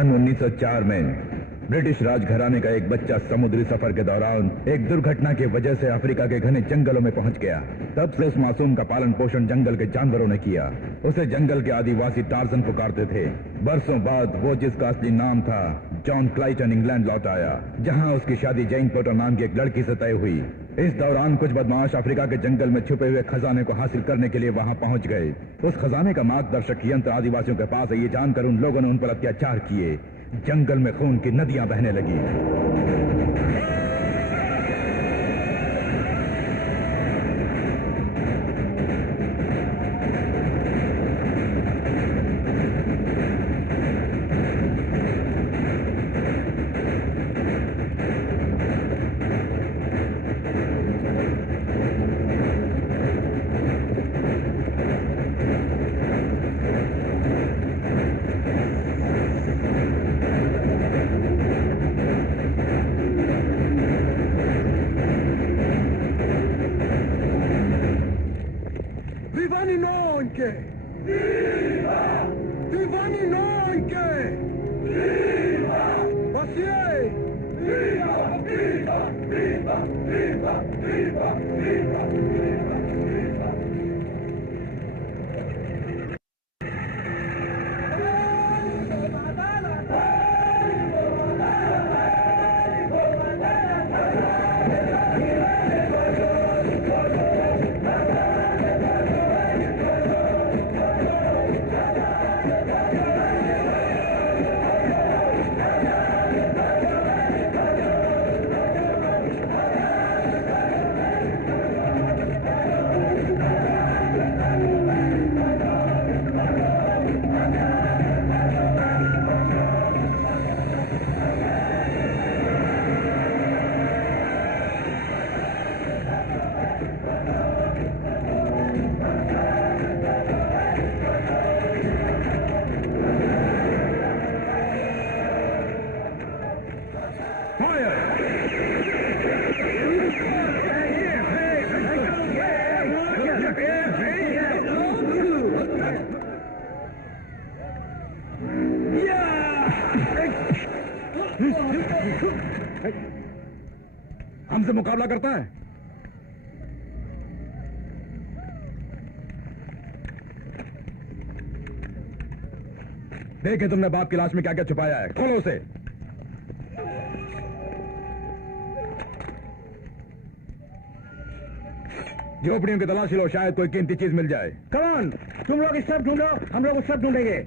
सन 1904 में ब्रिटिश राजघराने का एक बच्चा समुद्री सफर के दौरान एक दुर्घटना की वजह से अफ्रीका के घने जंगलों में पहुंच गया। तब से उस मासूम का पालन पोषण जंगल के जानवरों ने किया। उसे जंगल के आदिवासी टार्जन पुकारते थे। बरसों बाद वो, जिसका असली नाम था जॉन क्लाइटन, इंग्लैंड लौट आया, जहां उसकी शादी जैन पोटर नाम की एक लड़की से तय हुई। इस दौरान कुछ बदमाश अफ्रीका के जंगल में छुपे हुए खजाने को हासिल करने के लिए वहां पहुंच गए। उस खजाने का मार्गदर्शक यंत्र आदिवासियों के पास है, ये जानकर उन लोगों ने उन पर अत्याचार किए। जंगल में खून की नदियां बहने लगी। हमसे मुकाबला करता है। देखे तुमने बाप की लाश में क्या क्या छुपाया है, खोलो उसे। झोपड़ियों की तलाशी लो, शायद कोई कीमती चीज मिल जाए। कौन? तुम लोग सब ढूंढो, हम लोग सब ढूंढेंगे।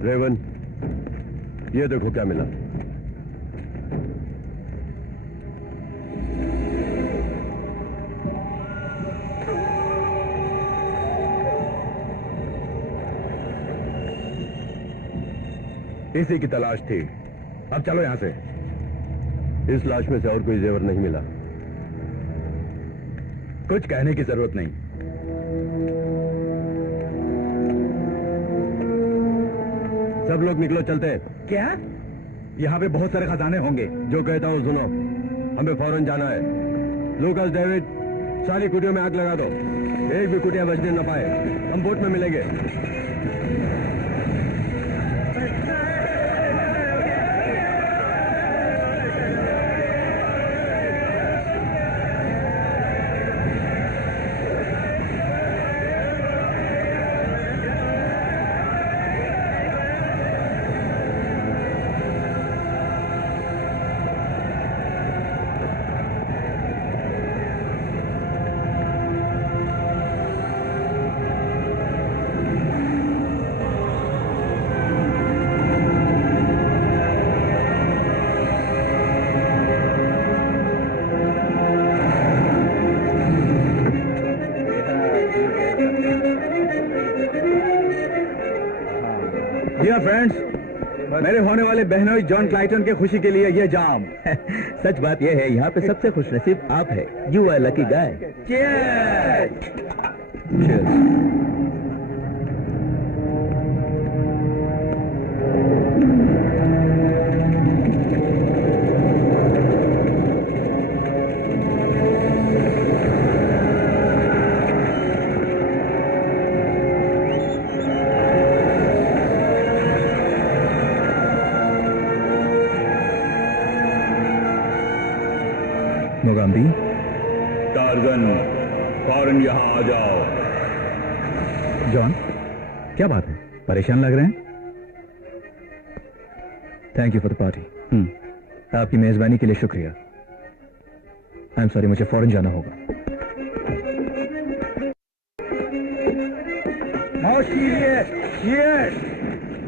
रेवन, ये देखो क्या मिला। इसी की तलाश थी। अब चलो यहां से। इस लाश में से और कोई जेवर नहीं मिला। कुछ कहने की जरूरत नहीं। सब लोग निकलो, चलते हैं। क्या? यहाँ पे बहुत सारे खजाने होंगे। जो कहता हूँ सुनो, हमें फौरन जाना है। लूकास, डेविड, सारी कुटियों में आग लगा दो। एक भी कुटिया बचने न पाए। हम बोट में मिलेंगे। डियर फ्रेंड्स, मेरे होने वाले बहनोई जॉन क्लाइटन के खुशी के लिए ये जाम। सच बात यह है, यहाँ पे सबसे खुशनसीब आप है। You are lucky guy. मोगेम्बी। टार्जन, फौरन यहाँ आ जाओ। जॉन, क्या बात है, परेशान लग रहे हैं? Thank you for the party. आपकी मेजबानी के लिए शुक्रिया। आई एम सॉरी, मुझे फौरन जाना होगा।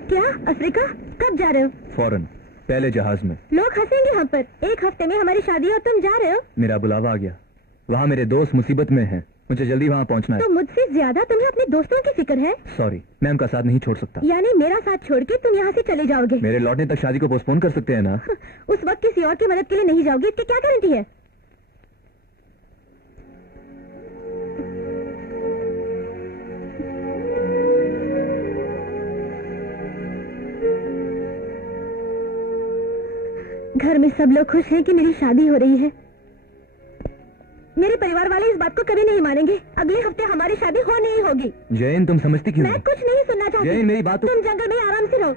क्या अफ्रीका? कब जा रहे हो? फौरन, पहले जहाज में। लोग हंसेंगे हम पर। 1 हफ्ते में हमारी शादी है और तुम जा रहे हो? मेरा बुलावा आ गया। वहाँ मेरे दोस्त मुसीबत में हैं। मुझे जल्दी वहाँ पहुँचना है। तो मुझसे ज्यादा तुम्हें अपने दोस्तों की फिक्र है। सॉरी, मैं उनका साथ नहीं छोड़ सकता। यानी मेरा साथ छोड़ के तुम यहाँ से चले जाओगे? मेरे लौटने तक शादी को पोस्टपोन कर सकते हैं ना? उस वक्त किसी और की मदद के लिए नहीं जाओगे, इसकी क्या गारंटी है? घर में सब लोग खुश हैं कि मेरी शादी हो रही है। मेरे परिवार वाले इस बात को कभी नहीं मानेंगे। अगले हफ्ते हमारी शादी हो नहीं होगी। जैन, तुम समझती क्यों? मैं कुछ नहीं सुनना चाहती। जैन, मेरी बात तुम जंगल में आराम से रहो।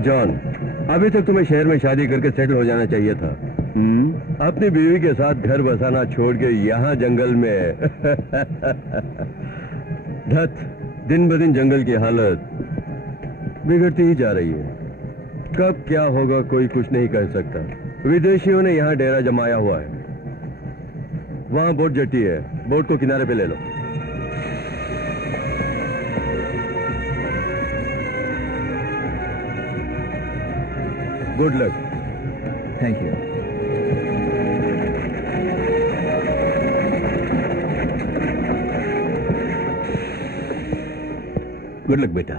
जॉन, अभी तक तुम्हें शहर में शादी करके सेटल हो जाना चाहिए था। अपनी बीवी के साथ घर बसाना छोड़ के यहाँ जंगल में। धत, दिन ब दिन जंगल की हालत बिगड़ती ही जा रही है। कब क्या होगा कोई कुछ नहीं कह सकता। विदेशियों ने यहाँ डेरा जमाया हुआ है। वहाँ बोट जट्टी है, बोट को किनारे पे ले लो। Good luck. Thank you. Good luck बेटा।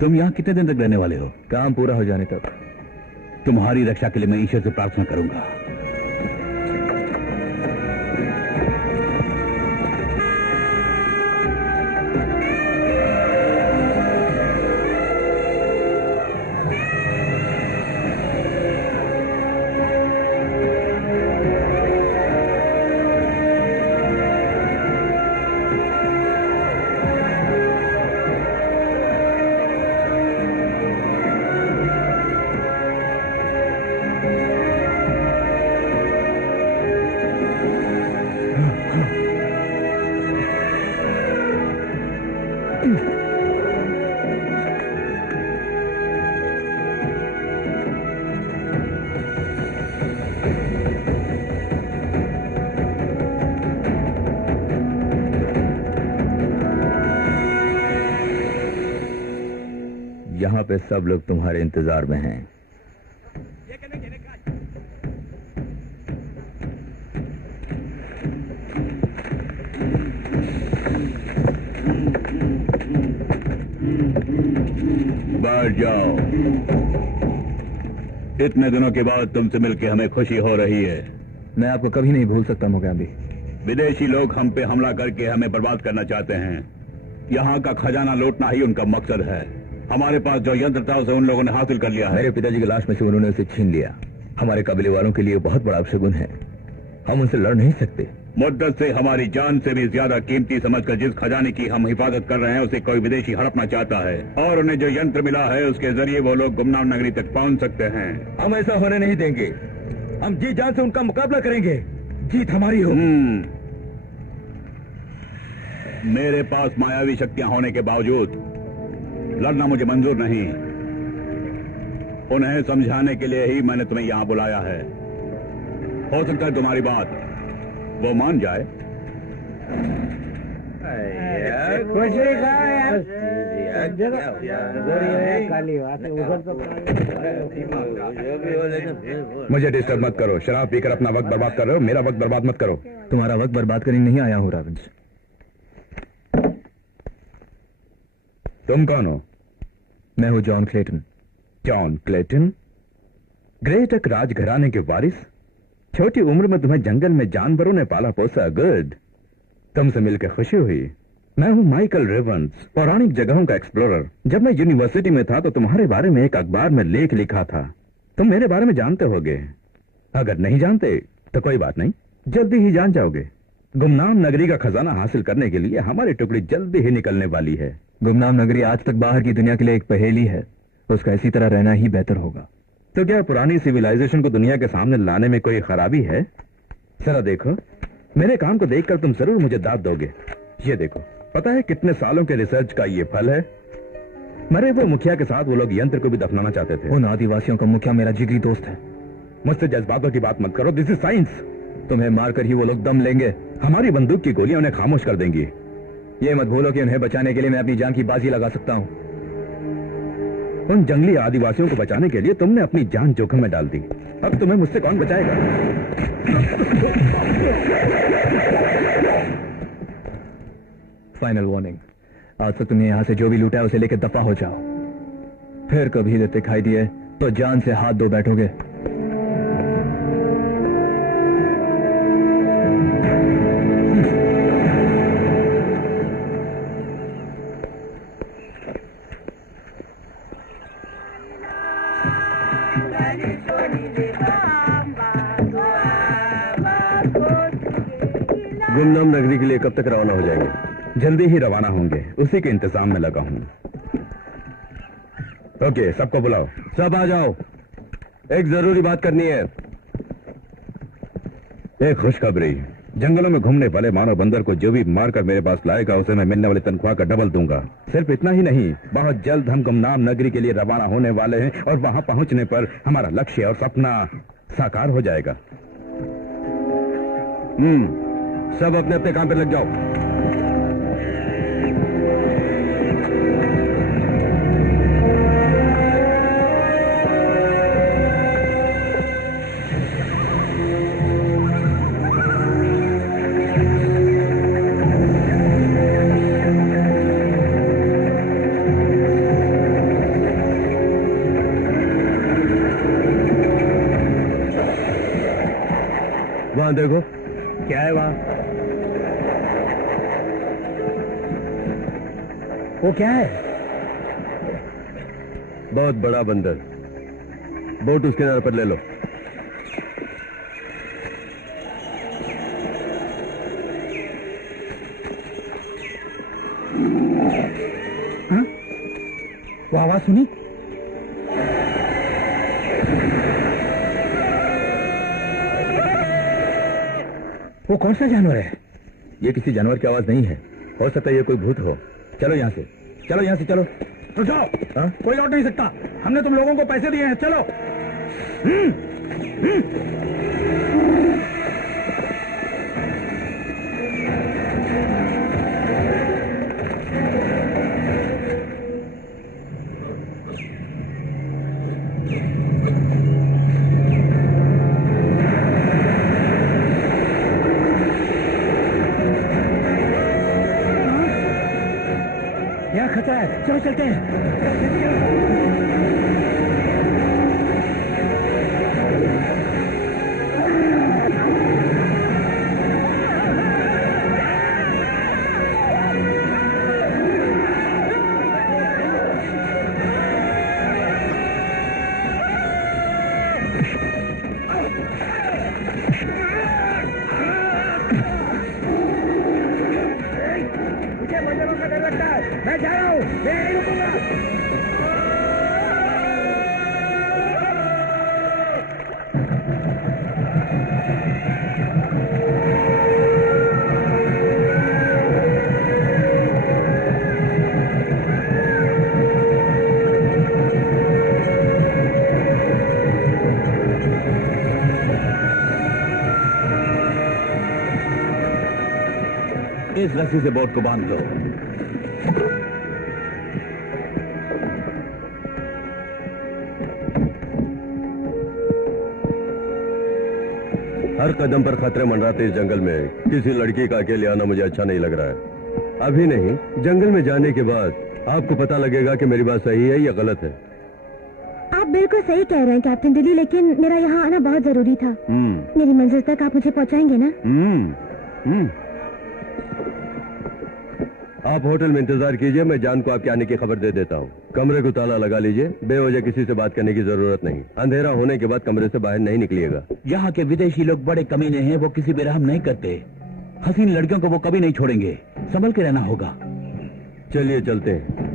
तुम यहाँ कितने दिन तक रहने वाले हो? काम पूरा हो जाने तक। तुम्हारी रक्षा के लिए मैं ईश्वर से प्रार्थना करूंगा। यहाँ पे सब लोग तुम्हारे इंतजार में हैं। बैठ जाओ। इतने दिनों के बाद तुमसे मिलकर हमें खुशी हो रही है। मैं आपको कभी नहीं भूल सकता मोगेम्बी। विदेशी लोग हम पे हमला करके हमें बर्बाद करना चाहते हैं। यहाँ का खजाना लूटना ही उनका मकसद है। हमारे पास जो यंत्र था उसे उन लोगों ने हासिल कर लिया है। मेरे पिताजी की लाश में से उन्होंने उसे छीन लिया। हमारे कबीले वालों के लिए बहुत बड़ा अपशगुन है। हम उनसे लड़ नहीं सकते। मुद्दत से हमारी जान से भी ज्यादा कीमती समझकर जिस खजाने की हम हिफाजत कर रहे हैं उसे कोई विदेशी हड़पना चाहता है, और उन्हें जो यंत्र मिला है उसके जरिए वो लोग गुमनाम नगरी तक पहुंच सकते हैं। हम ऐसा होने नहीं देंगे। हम जी जान से उनका मुकाबला करेंगे। जीत हमारी हो। मेरे पास मायावी शक्तियां होने के बावजूद लड़ना मुझे मंजूर नहीं। उन्हें समझाने के लिए ही मैंने तुम्हें यहां बुलाया है। हो सकता है तुम्हारी बात वो मान जाए। खुशी का यार। काली बात है, उधर तो मुझे डिस्टर्ब मत करो। शराब पीकर अपना वक्त बर्बाद कर रहे हो, मेरा वक्त बर्बाद मत करो। तुम्हारा वक्त बर्बाद करने नहीं आया हूं रॉबिन्स। तुम कौन हो? मैं हूं John Clayton. John Clayton, great राजघराने के वारिस। छोटी उम्र में तुम्हें जंगल में जानवरों ने पाला पोसा। गुड, तुमसे मिलकर खुशी हुई। मैं हूं माइकल रेवंस, पौराणिक जगहों का एक्सप्लोरर। जब मैं यूनिवर्सिटी में था तो तुम्हारे बारे में एक अखबार में लेख लिखा था। तुम मेरे बारे में जानते होगे। अगर नहीं जानते तो कोई बात नहीं, जल्दी ही जान जाओगे। गुमनाम नगरी का खजाना हासिल करने के लिए हमारी टुकड़ी जल्दी ही निकलने वाली है। गुमनाम नगरी आज तक बाहर की दुनिया के लिए एक पहेली है, उसका इसी तरह रहना ही बेहतर होगा। तो क्या पुरानी सिविलाइजेशन को दुनिया के सामने लाने में कोई खराबी है? जरा देखो, मेरे काम को देखकर तुम जरूर मुझे दाद दोगे। ये देखो, पता है कितने सालों के रिसर्च का ये फल है? मरे हुए मुखिया के साथ वो लोग यंत्र को भी दफनाना चाहते थे। उन आदिवासियों का मुखिया मेरा जिगरी दोस्त है। मुझसे जज्बातों की बात मत करो, दिस इज साइंस। तुम्हें मारकर ही वो लोग दम लेंगे। हमारी बंदूक की गोलियां उन्हें खामोश कर देंगी। ये मत भूलो कि उन्हें बचाने के लिए मैं अपनी जान की बाजी लगा सकता हूं। उन जंगली आदिवासियों को बचाने के लिए तुमने अपनी जान जोखिम में डाल दी। अब तुम्हें मुझसे कौन बचाएगा? फाइनल वार्निंग, आज तक तुमने यहां से जो भी लूटा है उसे लेकर दफा हो जाओ। फिर कभी दिखाई दिए तो जान से हाथ धो बैठोगे। गुमनाम नगरी के लिए कब तक रवाना हो जाएंगे? जल्दी ही रवाना होंगे, उसी के इंतजाम में लगा हूं। ओके, सबको बुलाओ। सब आ जाओ, एक जरूरी बात करनी है। एक खुशखबरी, जंगलों में घूमने वाले मानव बंदर को जो भी मारकर मेरे पास लाएगा उसे मैं मिलने वाली तनख्वाह का डबल दूंगा। सिर्फ इतना ही नहीं, बहुत जल्द हम गुमनाम नगरी के लिए रवाना होने वाले हैं और वहां पहुंचने पर हमारा लक्ष्य और सपना साकार हो जाएगा। सब अपने अपने काम पे लग जाओ। वहां देखो, क्या है वहां? वो क्या है? बहुत बड़ा बंदर। बोट उस किनारे पर ले लो। हाँ? वो आवाज सुनी? वो कौन सा जानवर है? ये किसी जानवर की आवाज नहीं है, हो सकता है ये कोई भूत हो। चलो यहाँ से, चलो यहाँ से, चलो। तो जाओ। हाँ? कोई लौट नहीं सकता, हमने तुम लोगों को पैसे दिए हैं, चलो। यहाँ खतरा है, चलो चलते हैं। मुझे बंदरों का डर लगता है, मैं जा रहा हूँ, मैं नहीं रुकूंगा। इस रस्सी से बोट को बांध दो। हर कदम पर खतरे मंडराते इस जंगल में किसी लड़की का अकेले आना मुझे अच्छा नहीं लग रहा है। अभी नहीं, जंगल में जाने के बाद आपको पता लगेगा कि मेरी बात सही है या गलत है। आप बिल्कुल सही कह रहे हैं कैप्टन दिल्ली, लेकिन मेरा यहाँ आना बहुत जरूरी था। मेरी मंजिल तक आप मुझे पहुँचाएंगे ना? आप होटल में इंतजार कीजिए, मैं जान को आपके आने की खबर दे देता हूँ। कमरे को ताला लगा लीजिए, बेवजह किसी से बात करने की जरूरत नहीं। अंधेरा होने के बाद कमरे से बाहर नहीं निकलिएगा। यहाँ के विदेशी लोग बड़े कमीने हैं, वो किसी पे रहम नहीं करते। हसीन लड़कियों को वो कभी नहीं छोड़ेंगे, संभल के रहना होगा। चलिए चलते हैं।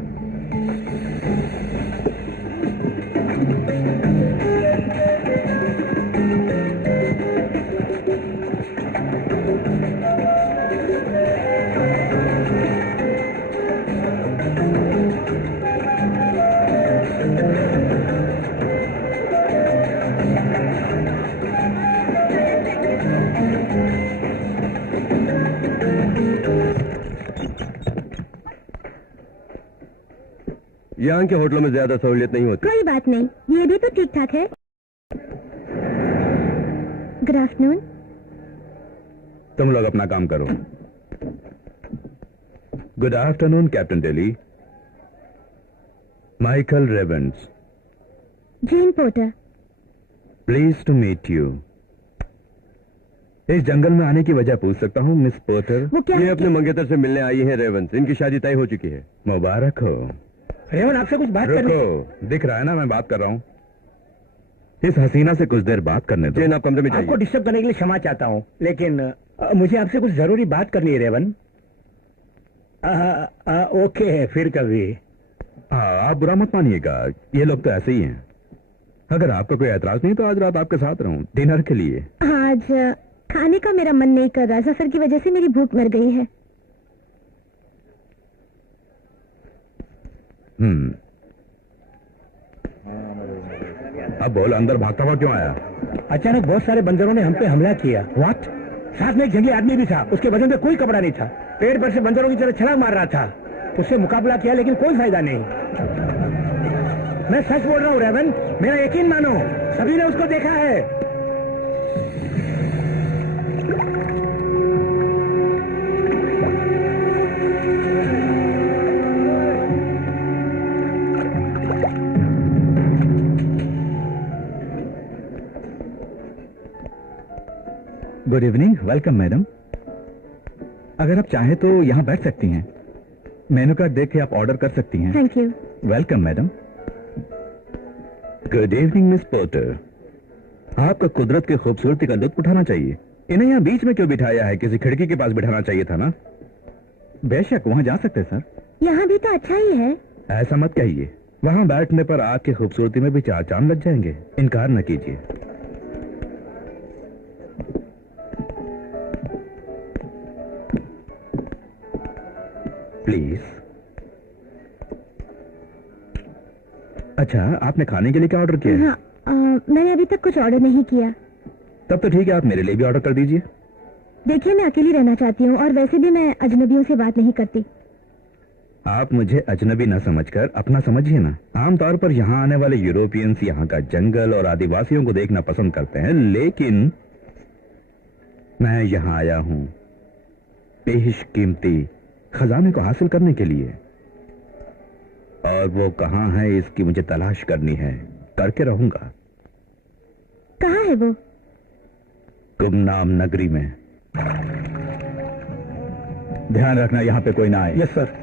यहाँ के होटलों में ज्यादा सहूलियत नहीं होती। कोई बात नहीं, ये भी तो ठीक ठाक है। Good afternoon. तुम लोग अपना काम करो। Good afternoon captain Delhi. Michael Ravens. Jane Porter. Pleased to meet you. इस जंगल में आने की वजह पूछ सकता हूँ मिस पोर्टर? वो क्या? ये अपने मंगेतर से मिलने आई हैं रेवेंस। इनकी शादी तय हो चुकी है। मुबारक हो। रेवन, आपसे कुछ बात करनी। रुको, दिख रहा है ना मैं बात कर रहा हूँ। इस हसीना से कुछ देर बात करने दो। जेन, आप कमरे में आपको जाइए। डिस्टर्ब करने के लिए क्षमा चाहता हूँ, लेकिन मुझे आपसे कुछ जरूरी बात करनी है रेवन। ओके है, फिर कभी। आप बुरा मत मानिएगा, ये लोग तो ऐसे ही हैं। अगर आपका कोई ऐतराज नहीं तो आज रात आपके साथ रहूं डिनर के लिए। आज खाने का मेरा मन नहीं कर रहा, सफर की वजह से मेरी भूख मर गई है। अब बोल, अंदर भागता हुआ क्यों आया? अचानक बहुत सारे बंदरों ने हम पे हमला किया। व्हाट? साथ में एक जंगली आदमी भी था, उसके बदन में कोई कपड़ा नहीं था, पेड़ पर से बंदरों की तरह छलांग मार रहा था। उससे मुकाबला किया लेकिन कोई फायदा नहीं। मैं सच बोल रहा हूँ रेवन, मेरा यकीन मानो, सभी ने उसको देखा है। Good evening, welcome madam. अगर आप चाहें तो यहाँ बैठ सकती हैं। मेनू कार्ड देख के आप ऑर्डर कर सकती हैं। Thank you. Welcome madam. Good evening miss porter. आपको कुदरत की खूबसूरती का लुत्फ उठाना चाहिए। इन्हें यहाँ बीच में क्यों बिठाया है? किसी खिड़की के पास बिठाना चाहिए था ना। बेशक वहाँ जा सकते सर। यहाँ भी तो अच्छा ही है। ऐसा मत कहिए, वहाँ बैठने पर आपकी खूबसूरती में भी चार चांद लग जाएंगे। इनकार न कीजिए। प्लीज। अच्छा, आपने खाने के लिए क्या ऑर्डर किया है? हाँ, मैंने अभी तक कुछ ऑर्डर नहीं किया। तब तो ठीक है, आप मेरे लिए भी ऑर्डर कर दीजिए। देखिए, मैं अकेली रहना चाहती हूँ और वैसे भी मैं अजनबियों से बात नहीं करती। आप मुझे अजनबी न समझकर अपना समझिए ना। आमतौर पर यहाँ आने वाले यूरोपियंस यहाँ का जंगल और आदिवासियों को देखना पसंद करते हैं, लेकिन मैं यहाँ आया हूँ बेशकीमती खजाने को हासिल करने के लिए, और वो कहाँ है इसकी मुझे तलाश करनी है। करके रहूंगा। कहाँ है वो? गुमनाम नगरी में। ध्यान रखना यहाँ पे कोई ना आए। Yes sir.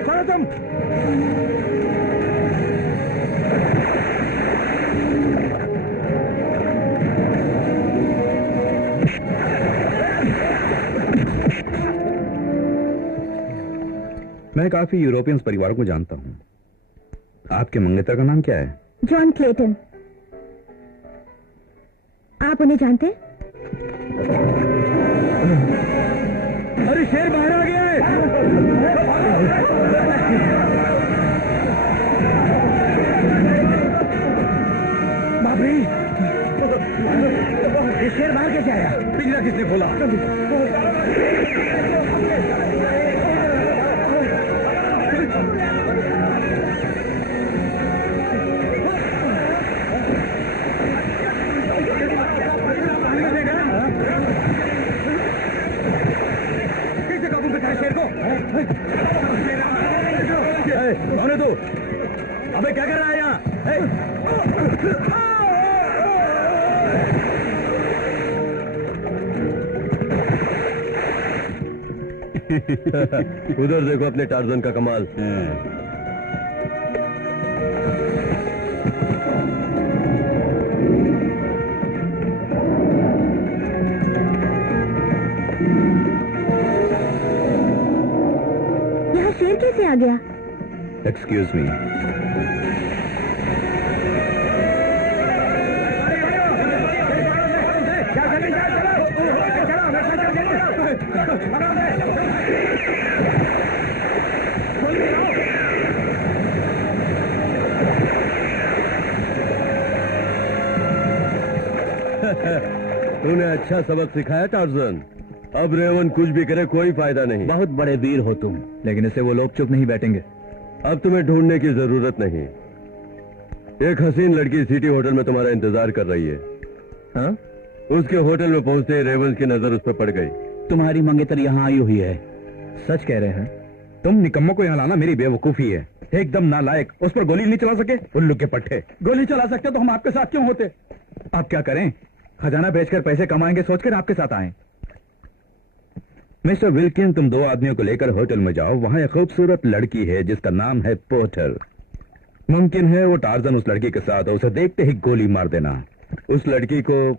खोलो तुम। मैं काफी यूरोपियंस परिवारों को जानता हूँ। आपके मंगेतर का नाम क्या है? John Clayton. आप उन्हें जानते हैं? अरे शेर बाहर आ गया है। बाप रे, ये शेर बाहर कैसे आया? पिंजरा किसने खोला? कैसे काबू में था शेर को? कौन है तू? अबे क्या कर रहा है यहाँ? उधर देखो अपने टार्जन का कमाल। यहाँ शेर कैसे आ गया? Excuse me. तूने अच्छा सबक सिखाया टार्जन। अब रेवन कुछ भी करे कोई फायदा नहीं। बहुत बड़े वीर हो तुम, लेकिन इससे वो लोग चुप नहीं बैठेंगे। अब तुम्हें ढूंढने की जरूरत नहीं। एक हसीन लड़की सिटी होटल में तुम्हारा इंतजार कर रही है। हाँ? उसके होटल में पहुंचते ही रेवन की नजर उस पर पड़ गई। तुम्हारी मंगेतर यहाँ आई हुई है। सच कह रहे हैं? तुम निकम्मों को यहाँ लाना मेरी बेवकूफी है। एकदम नालायक। उस पर गोली नहीं चला सके? उल्लू के पट्टे। गोली चला सकते तो हम आपके साथ क्यों होते? अब क्या करें? खजाना बेचकर पैसे कमाएंगे सोचकर आपके साथ आए। मिस्टर विल्किन, तुम दो आदमियों को लेकर होटल में जाओ। वहां एक खूबसूरत लड़की है जिसका नाम है पोर्टर। मुमकिन है वो टार्जन उस लड़की के साथ हो। उसे देखते ही गोली मार देना। उस लड़की को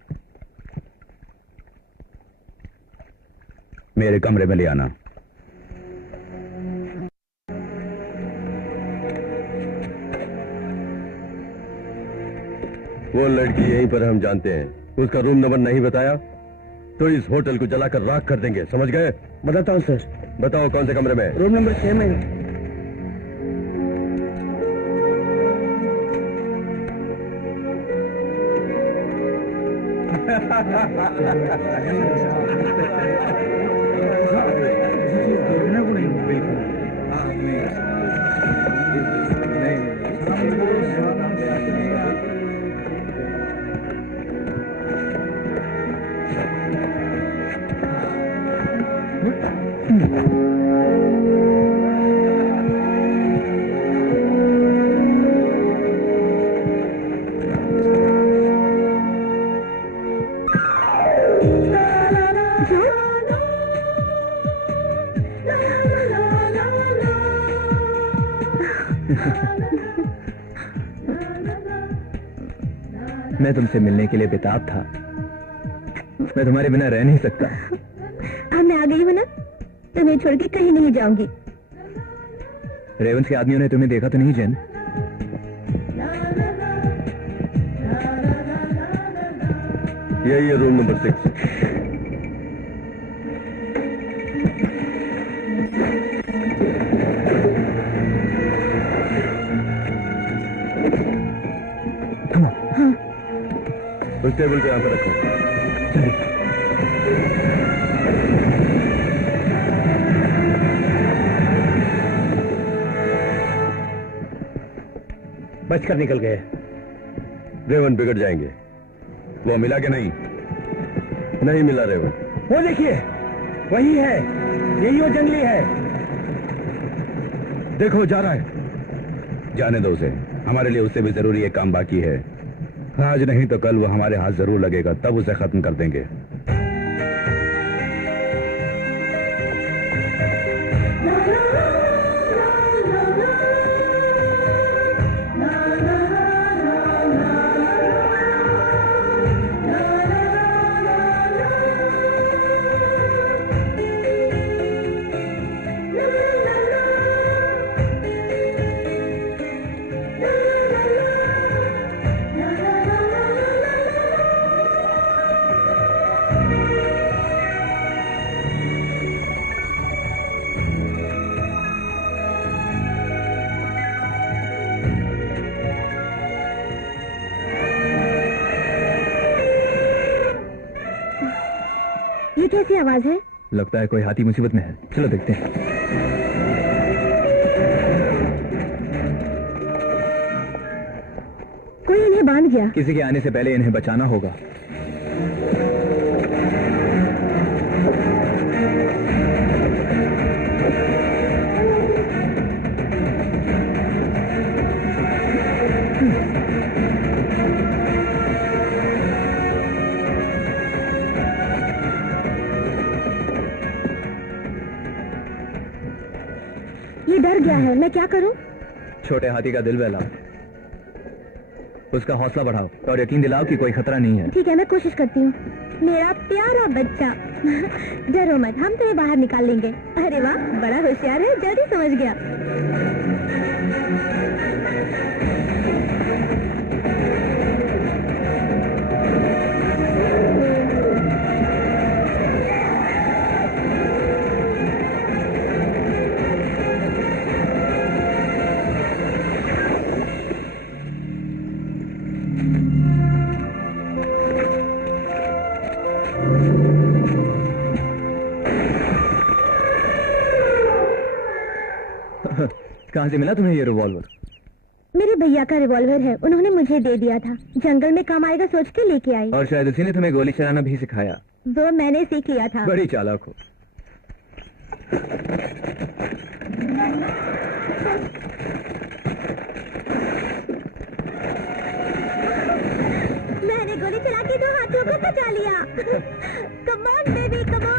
मेरे कमरे में ले आना। वो लड़की यहीं पर हम जानते हैं। उसका रूम नंबर नहीं बताया तो इस होटल को जलाकर राख कर देंगे। समझ गए? बताता हूँ सर। बताओ कौन से कमरे में? रूम नंबर 6 में। मैं तुमसे मिलने के लिए बेताब था। मैं तुम्हारे बिना रह नहीं सकता। अब मैं आ गई हूँ ना, तुम्हें छोड़ के कहीं नहीं जाऊंगी। रेवंस के आदमियों ने तुम्हें देखा तो नहीं जेन? यही है रूम नंबर 6। उस टेबल पे यहाँ पर रखो। बचकर निकल गए। रेवन बिगड़ जाएंगे। वो मिला कि नहीं? नहीं मिला रेवन। वो देखिए, वही है। यही वो जंगली है। देखो जा रहा है। जाने दो उसे। हमारे लिए उससे भी जरूरी एक काम बाकी है। आज नहीं तो कल वो हमारे हाथ जरूर लगेगा, तब उसे खत्म कर देंगे। कैसी आवाज है? लगता है कोई हाथी मुसीबत में है। चलो देखते हैं। कोई इन्हें बांध गया। किसी के आने से पहले इन्हें बचाना होगा। ये डर गया है, मैं क्या करूं? छोटे हाथी का दिल बहलाओ, उसका हौसला बढ़ाओ और यकीन दिलाओ कि कोई खतरा नहीं है। ठीक है, मैं कोशिश करती हूँ। मेरा प्यारा बच्चा डरो मत, हम तुम्हें बाहर निकाल लेंगे। अरे वाह, बड़ा होशियार है, जल्दी समझ गया। कहाँ से मिला तुम्हें ये रिवॉल्वर? मेरे भैया का रिवॉल्वर है, उन्होंने मुझे दे दिया था। जंगल में काम आएगा सोच के लेके आई। और शायद उसी ने तुम्हें गोली चलाना भी सिखाया। वो मैंने सीख लिया था। बड़ी चालाक हो। मैंने गोली चला के 2 हाथियों को बचा लिया। Come on baby, come on.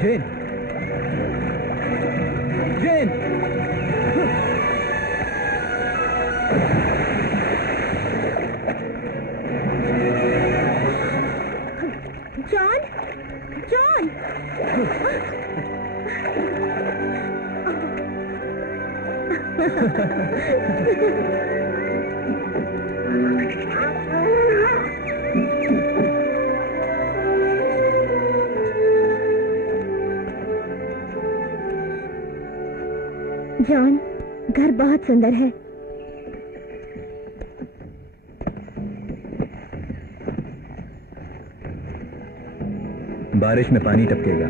Jane, Jane, John, John. John, घर बहुत सुंदर है। बारिश में पानी टपकेगा।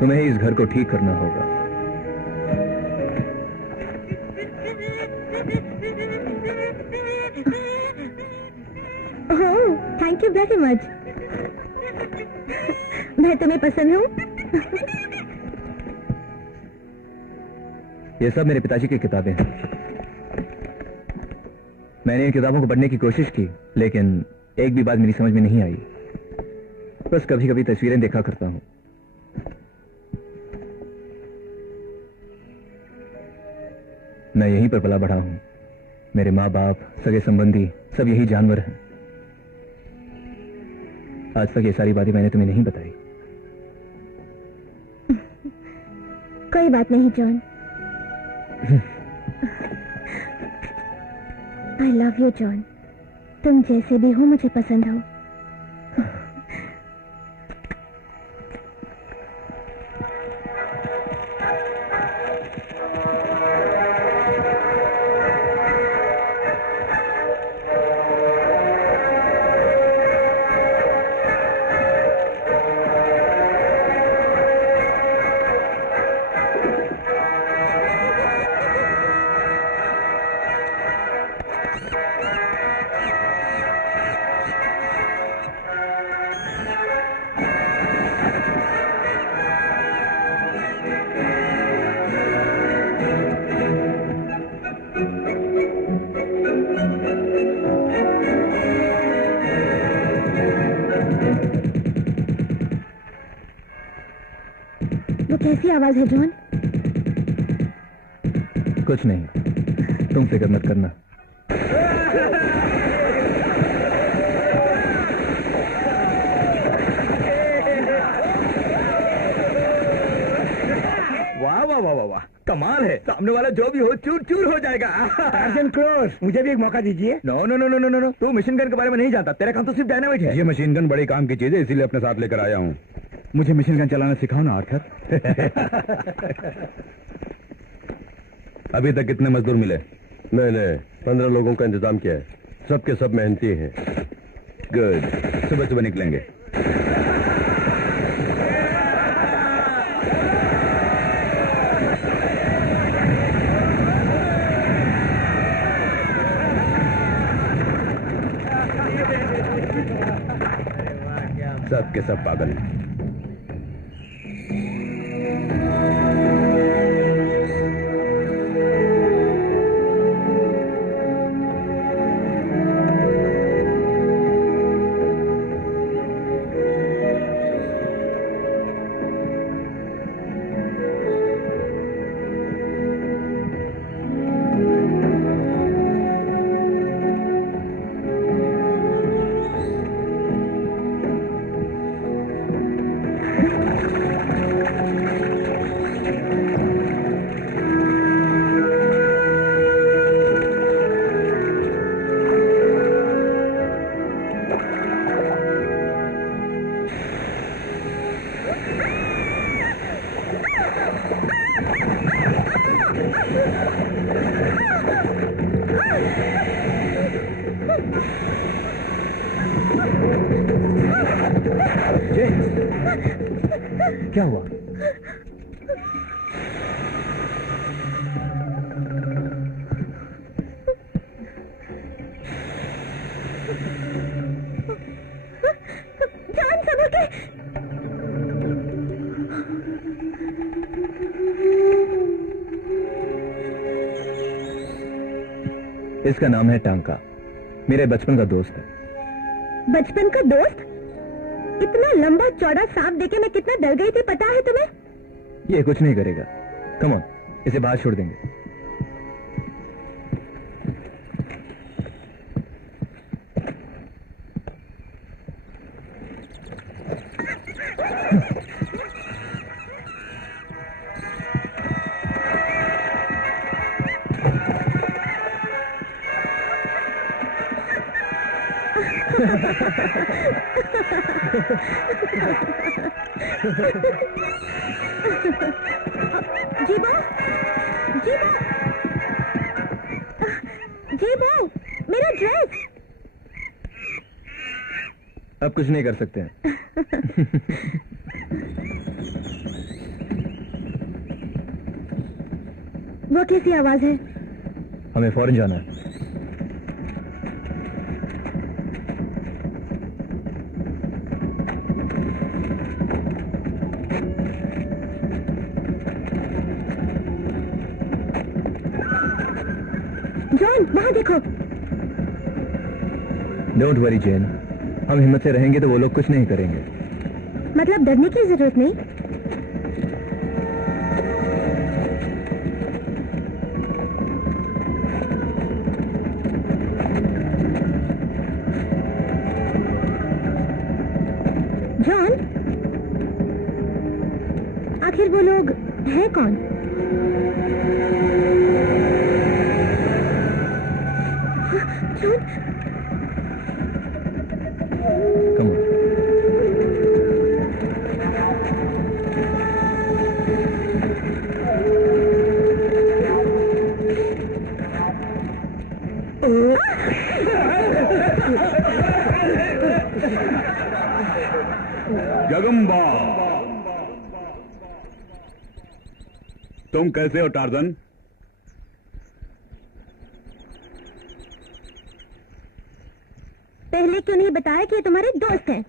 तुम्हें इस घर को ठीक करना होगा। ओह, थैंक यू वेरी मच। मैं तुम्हें पसंद हूँ। ये सब मेरे पिताजी की किताबें हैं। मैंने इन किताबों को पढ़ने की कोशिश की, लेकिन एक भी बात मेरी समझ में नहीं आई। बस कभी कभी तस्वीरें देखा करता हूँ। मैं यहीं पर पला बढ़ा हूं। मेरे माँ बाप, सगे संबंधी सब यही जानवर हैं। आज तक ये सारी बातें मैंने तुम्हें नहीं बताई। कोई बात नहीं John. I love you John. तुम जैसे भी हो मुझे पसंद हो। वो कैसी आवाज है जॉन? कुछ नहीं, तुम फिक्र मत करना। वाह वाह वाह वाह वाह, कमाल है। सामने वाला जो भी हो चूर चूर हो जाएगा। टार्जन क्लोज, मुझे भी एक मौका दीजिए। No no no no no no, तू मशीन गन के बारे में नहीं जानता। तेरा काम तो सिर्फ डायनामाइट है। ये मशीन गन बड़े काम की चीज है, इसीलिए अपने साथ लेकर आया हूँ। मुझे मशीन गन चलाना सिखाओ ना आर्थर। अभी तक कितने मजदूर मिले? मैंने 15 लोगों का इंतजाम किया है। सबके सब मेहनती हैं। गुड, सुबह सुबह निकलेंगे। सबके सब पागल हैं। क्या हुआ? जान संभल के। इसका नाम है टांका, मेरे बचपन का दोस्त है। बचपन का दोस्त? इतना लंबा चौड़ा सांप देखे मैं कितना डर गई थी, पता है तुम्हें? ये कुछ नहीं करेगा। कम ऑन, इसे बाहर छोड़ देंगे। जीबो, जीबो, जीबो, मेरा ड्रेस। अब कुछ नहीं कर सकते हैं। वो कैसी आवाज है? हमें फौरन जाना है। जॉन, वहां देखो। डोंट वरी जैन, हम हिम्मत से रहेंगे तो वो लोग कुछ नहीं करेंगे। मतलब डरने की जरूरत नहीं। कौन? John, come on. जगम्बा, तुम कैसे हो टार्जन? पहले क्यों नहीं बताया कि ये तुम्हारे दोस्त हैं?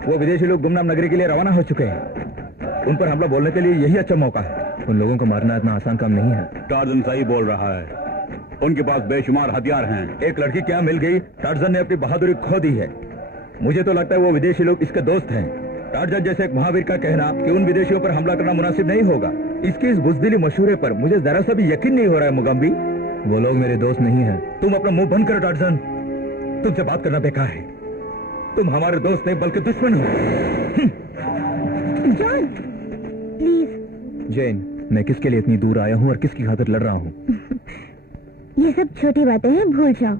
वो विदेशी लोग गुमनाम नगरी के लिए रवाना हो चुके हैं। उन पर हमला बोलने के लिए यही अच्छा मौका है। उन लोगों को मारना इतना आसान काम नहीं है। टार्जन सही बोल रहा है, उनके पास बेशुमार हथियार हैं। एक लड़की क्या मिल गई, टार्जन ने अपनी बहादुरी खो दी है। मुझे तो लगता है वो विदेशी लोग इसके दोस्त हैं। टार्जन जैसे एक महावीर का कहना कि उन विदेशियों पर हमला करना मुनासिब नहीं होगा, इसकी इस बुज़दिली मशूरे पर मुझे जरा सा भी यकीन नहीं हो रहा है मुगम्बी। वो लोग मेरे दोस्त नहीं हैं। तुम अपना मुंह बंद करो टार्जन, तुमसे बात करना बेकार है। तुम हमारे दोस्त नहीं बल्कि दुश्मन हो। John, please. जैन, मैं किसके लिए इतनी दूर आया हूँ और किसकी खातिर लड़ रहा हूँ? ये सब छोटी बातें हैं, भूल जाओ।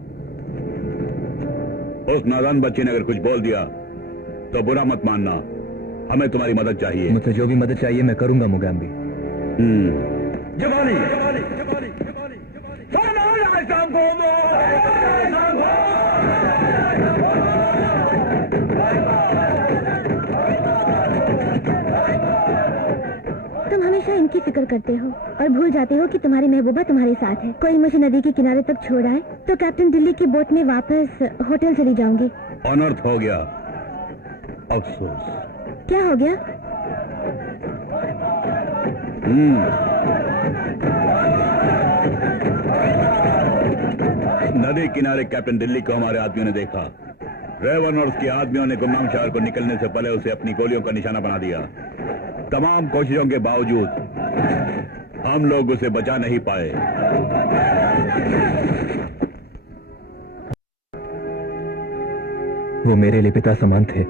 उस नादान बच्चे ने अगर कुछ बोल दिया तो बुरा मत मानना, हमें तुम्हारी मदद चाहिए। मुझसे जो भी मदद चाहिए मैं करूंगा मुगम्बी। जवानी तुम हमेशा इनकी फिक्र करते हो और भूल जाते हो कि तुम्हारी महबूबा तुम्हारे साथ है। कोई मुझे नदी के किनारे तक छोड़ आए तो कैप्टन दिल्ली की बोट में वापस होटल चली जाऊंगी। अनर्थ हो गया, अफसोस। क्या हो गया? नदी किनारे कैप्टन दिल्ली को हमारे आदमियों ने देखा। रेवन और उसके आदमियों ने गुमनाम शहर को निकलने से पहले उसे अपनी गोलियों का निशाना बना दिया। तमाम कोशिशों के बावजूद हम लोग उसे बचा नहीं पाए। वो मेरे लिए पिता समान थे।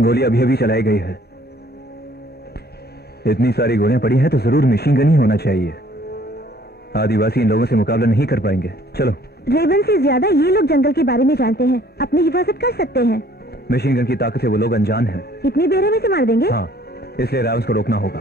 गोली अभी अभी चलाई गई है। इतनी सारी गोलियां पड़ी हैं तो जरूर मशीन गन ही होना चाहिए। आदिवासी इन लोगों से मुकाबला नहीं कर पाएंगे। चलो। रेवन से ज्यादा ये लोग जंगल के बारे में जानते हैं, अपनी हिफाजत कर सकते हैं। मशीन गन की ताकत से वो लोग अनजान हैं। इतनी बेरे में से मार देंगे? हाँ, इसलिए रावंस को रोकना होगा।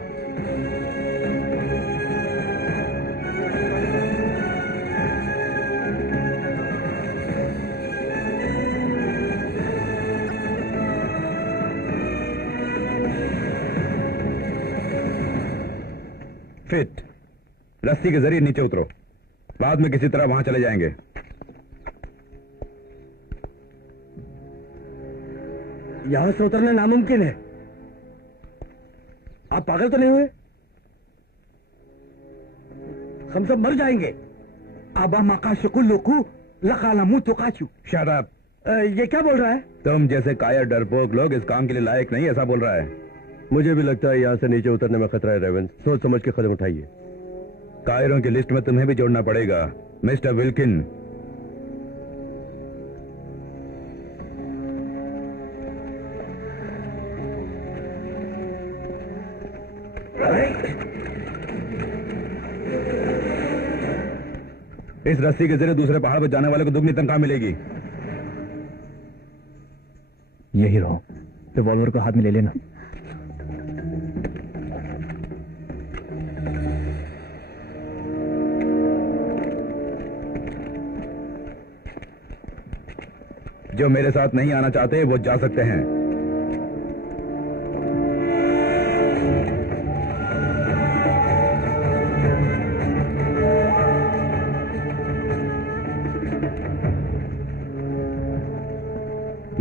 फिट, रस्सी के जरिए नीचे उतरो, बाद में किसी तरह वहां चले जाएंगे। यहां से उतरना नामुमकिन है। आप पागल तो नहीं हुए? हम सब मर जाएंगे। आबा माका शुकुल्लुकु लकालामु तुकाचु। Shut up. ये क्या बोल रहा है? तुम जैसे कायर डरपोक लोग इस काम के लिए लायक नहीं, ऐसा बोल रहा है। मुझे भी लगता है यहाँ से नीचे उतरने में खतरा है रेवन। सोच समझ के कदम उठाइए। कायरों की लिस्ट में तुम्हें भी जोड़ना पड़ेगा, मिस्टर विल्किन। इस रस्सी के जरिए दूसरे पहाड़ पर जाने वाले को दुगनी तनख्वाह मिलेगी। यही रहो, रिवॉल्वर को हाथ में ले लेना। जो मेरे साथ नहीं आना चाहते वो जा सकते हैं।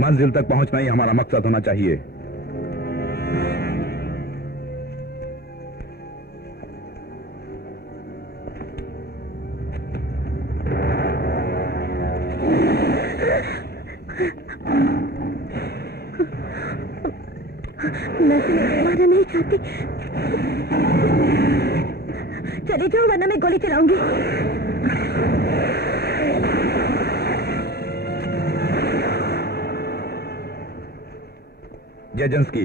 मंजिल तक पहुंचना ही हमारा मकसद होना चाहिए। मैं तुम्हें मारना नहीं चाहती। चले जाओ वरना मैं गोली चलाऊंगी। जेजेंस्की,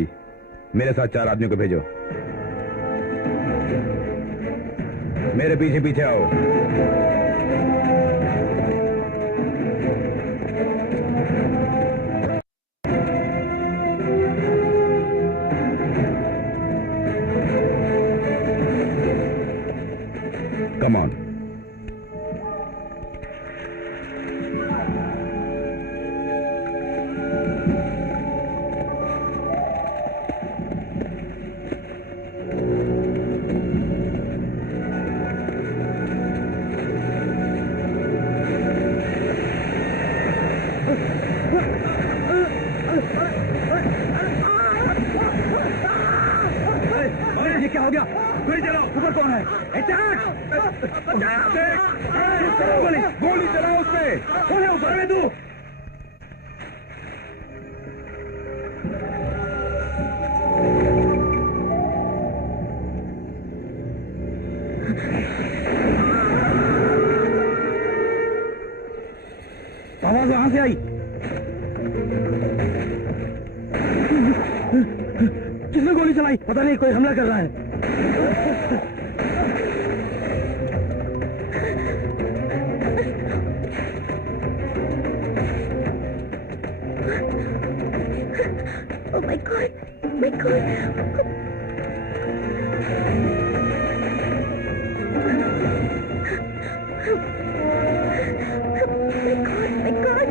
मेरे साथ 4 आदमियों को भेजो। मेरे पीछे पीछे आओ। Come on. ये क्या हो गया? गोली चलाओ। ऊपर कौन है? गोली चलाओ उसपे। कौन है ऊपर में? तू आवाज वहां से आई। किसने गोली चलाई? पता नहीं, कोई हमला कर रहा है। Oh my God! Oh my God! My God!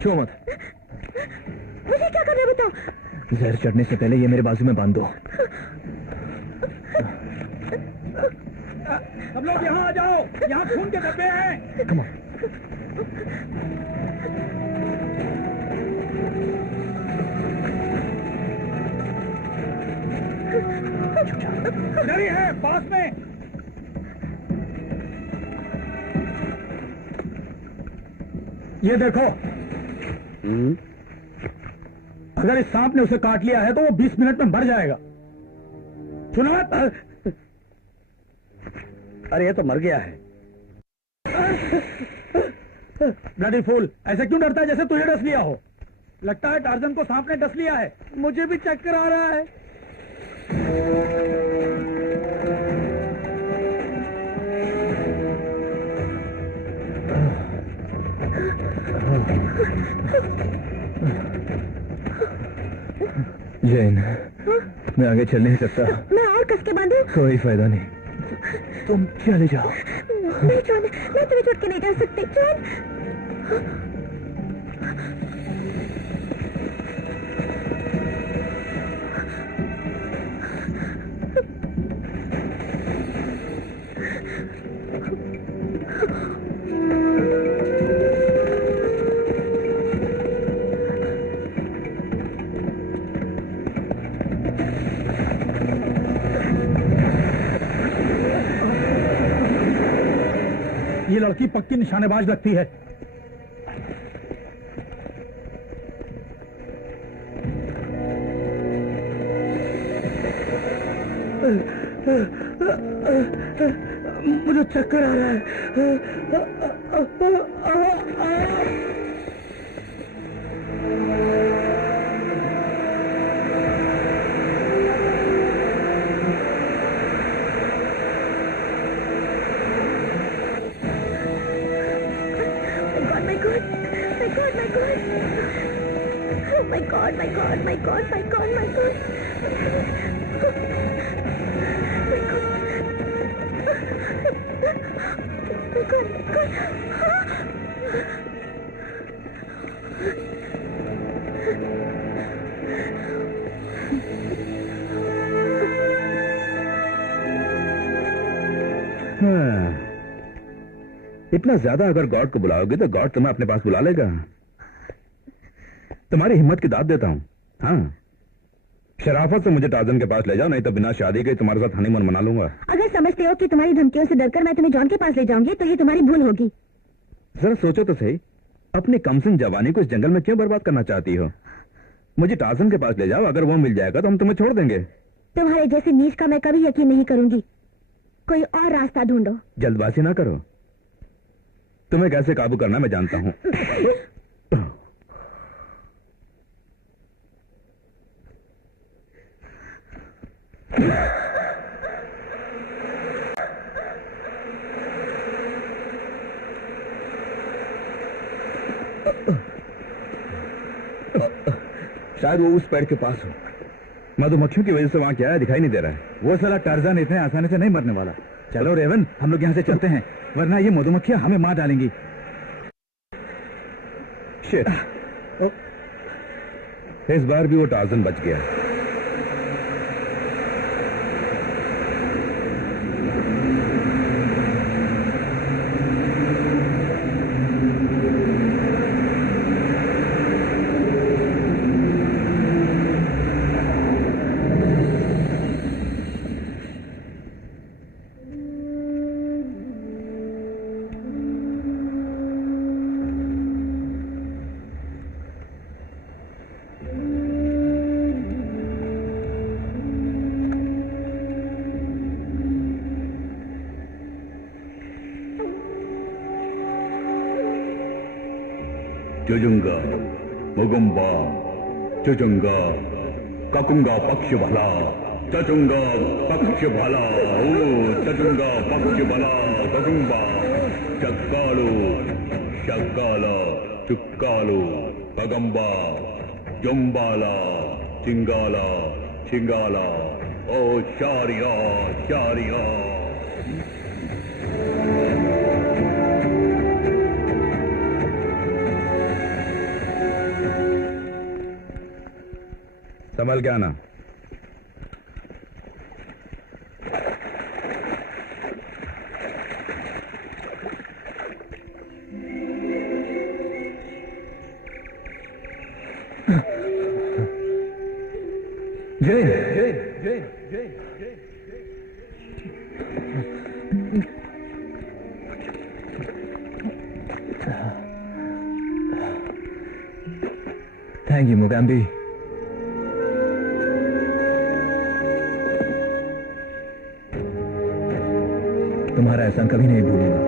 छो मत। मुझे क्या करना है बताओ? जहर चढ़ने से पहले ये मेरे बाजू में बांध दो। सब लोग यहाँ आ जाओ, यहाँ खून के धब्बे हैं। Come on. इधर ही है, पास में। ये देखो, अगर इस सांप ने उसे काट लिया है तो वो 20 मिनट में मर जाएगा। सुनो? अरे ये तो मर गया है। ब्लडी फूल, ऐसे क्यों डरता है जैसे तुझे डस लिया हो? लगता है टार्जन को सांप ने डस लिया है। मुझे भी चक्कर आ रहा है। जैन, मैं आगे चल नहीं सकता। मैं और कस के बांधूं? कोई फायदा नहीं, तुम चले जाओ। नहीं जॉन, मैं तुम्हें छोड़ के नहीं जा सकती। जॉन, लड़की पक्की निशानेबाज लगती है। मुझे चक्कर आ रहा है। My God, my God, my God, my God, my God. इतना ज्यादा अगर गॉड को बुलाओगे तो गॉड तुम्हें अपने पास बुला लेगा। तुम्हारी हिम्मत की दाद देता हूं। हाँ, शराफत से मुझे टार्जन के पास ले जाओ, नहीं तो बिना शादी के तुम्हारे साथ हनीमून मना लूंगा। अगर समझते हो कि तुम्हारी धमकियों से डरकर मैं तुम्हें जॉन के पास ले जाऊंगी तो ये तुम्हारी भूल होगी। जरा सोचो तो सही, अपनी कमसिन जवानी को इस जंगल में क्यों बर्बाद करना चाहती हो? मुझे टार्जन के पास ले जाओ, अगर वो मिल जाएगा तो हम तुम्हें छोड़ देंगे। तुम्हारे जैसे नीच का मैं कभी यकीन नहीं करूंगी। कोई और रास्ता ढूंढो। जल्दबाजी ना करो, तुम्हें कैसे काबू करना मैं जानता हूं। शायद वो उस पेड़ के पास हो। मधुमक्खियों की वजह से वहां क्या है दिखाई नहीं दे रहा है। वो साला टार्जन इतने आसानी से नहीं मरने वाला। चलो रेवन, हम लोग यहाँ से चलते हैं, वरना ये मधुमक्खियां हमें मार डालेंगी। शिट, इस बार भी वो टार्जन बच गया। जुजुंगा मुगुम्बा चुचुंगा ककुंगा पक्ष भला चचुंगा पक्ष भला ओ चचुंगा पक्ष भला ककुंबा चक्कालू शक्काला चुक्कालू कगंबा जुम्बाला चिंगाला चिंगाला ओ शारिया शारिया। संभल के आना। जय जय जय जय थैंक यू मोगैम्बी। तुम्हारा एहसान कभी नहीं भूलूंगा।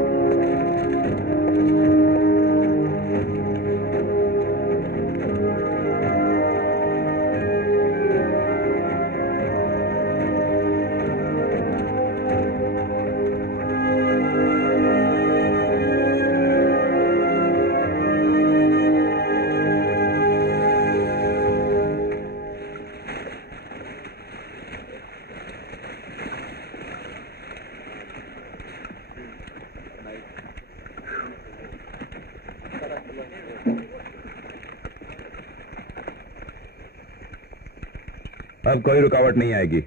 अब कोई रुकावट नहीं आएगी।